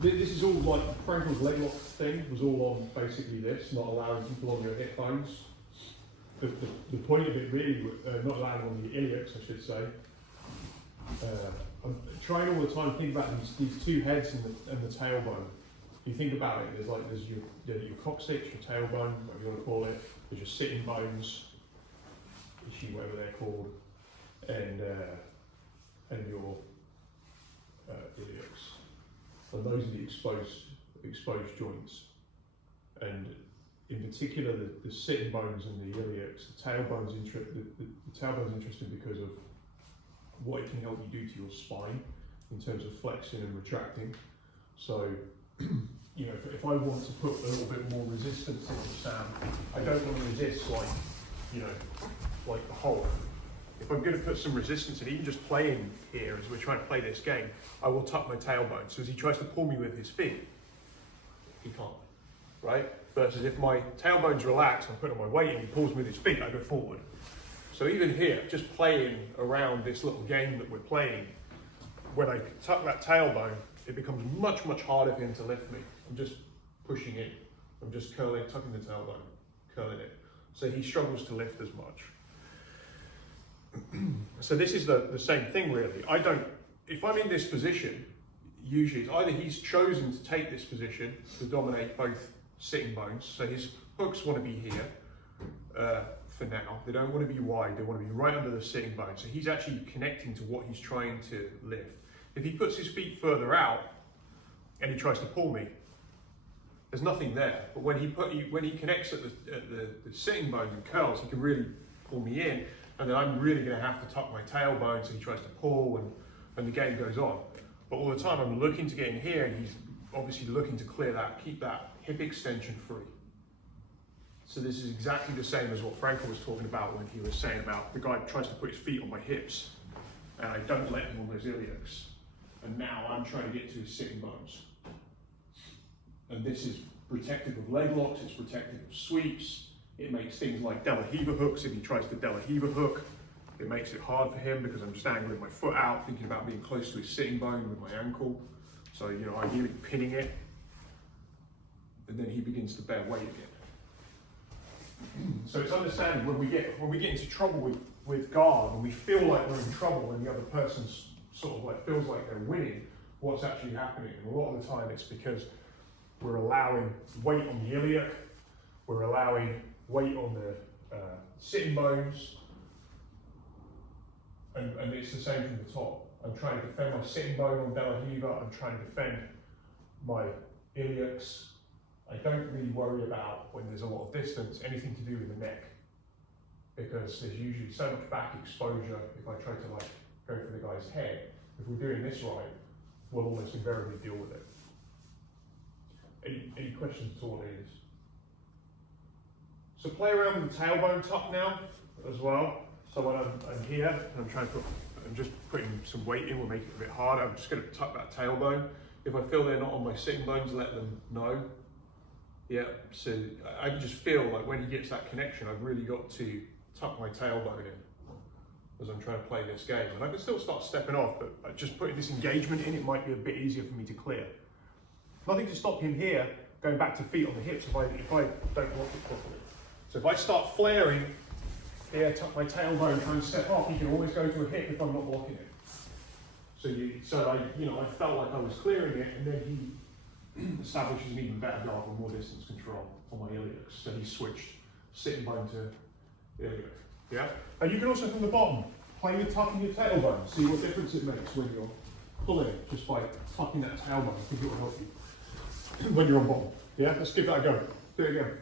This is all like Frankel's leg lock thing was all on basically this, not allowing people on your hip bones. The point of it really, not allowing on the iliacs, I should say. I'm trying all the time to think about these two heads and the tailbone. If you think about it, there's your coccyx, your tailbone, whatever you want to call it. There's your sitting bones, whatever they're called, and your iliacs. And those are the exposed joints. And in particular, the sitting bones and the iliacs, the tailbone's interesting because of what it can help you do to your spine in terms of flexing and retracting. So, you know, if I want to put a little bit more resistance into Sam, I don't want to resist like the Hulk. If I'm going to put some resistance in, even just playing here as we're trying to play this game, I will tuck my tailbone. So as he tries to pull me with his feet, he can't, right? Versus if my tailbone's relaxed, I'm putting my weight in, he pulls me with his feet, I go forward. So even here, just playing around this little game that we're playing, when I tuck that tailbone, it becomes much, much harder for him to lift me. I'm just pushing in. I'm just tucking the tailbone, curling it. So he struggles to lift as much. So this is the same thing really. If I'm in this position, usually it's either he's chosen to take this position to dominate both sitting bones. So his hooks want to be here for now. They don't want to be wide, they want to be right under the sitting bone. So he's actually connecting to what he's trying to lift. If he puts his feet further out and he tries to pull me, there's nothing there. But when he connects at the sitting bones and curls, he can really pull me in. And then I'm really going to have to tuck my tailbone so he tries to pull and the game goes on. But all the time I'm looking to get in here and he's obviously looking to clear that, keep that hip extension free. So this is exactly the same as what Frankel was talking about when he was saying about the guy tries to put his feet on my hips and I don't let him on those iliacs. And now I'm trying to get to his sitting bones. And this is protective of leg locks, it's protective of sweeps. It makes things like De La Riva hooks. If he tries to De La Riva hook, it makes it hard for him because I'm just angling my foot out, thinking about being close to his sitting bone with my ankle. So, you know, ideally pinning it. And then he begins to bear weight again. So it's understanding when we get into trouble with guard, and we feel like we're in trouble and the other person's sort of like feels like they're winning, what's actually happening. And a lot of the time it's because we're allowing weight on the iliac, we're allowing weight on the sitting bones, and it's the same from the top. I'm trying to defend my sitting bone on De La Riva, I'm trying to defend my iliacs. I don't really worry about, when there's a lot of distance, anything to do with the neck, because there's usually so much back exposure. If I try to like go for the guy's head, if we're doing this right, we'll almost invariably deal with it. Any questions at all, Ian? So play around with the tailbone tuck now as well. So when I'm here, I'm just putting some weight in, we'll make it a bit harder. I'm just going to tuck that tailbone. If I feel they're not on my sitting bones, let them know. Yeah, so I just feel like when he gets that connection, I've really got to tuck my tailbone in as I'm trying to play this game. And I can still start stepping off, but just putting this engagement in, it might be a bit easier for me to clear. Nothing to stop him here going back to feet on the hips if I don't block it properly. So if I start flaring here, tuck my tailbone, try and step off, you can always go to a hip if I'm not blocking it. So I felt like I was clearing it, and then he establishes an even better guard with more distance control on my iliacs. So he switched sitting bone to iliac. Yeah? And you can also from the bottom play with tucking your tailbone, see what difference it makes when you're pulling it, just by tucking that tailbone. I think it will help you when you're on bottom. Yeah? Let's give that a go. Do it again.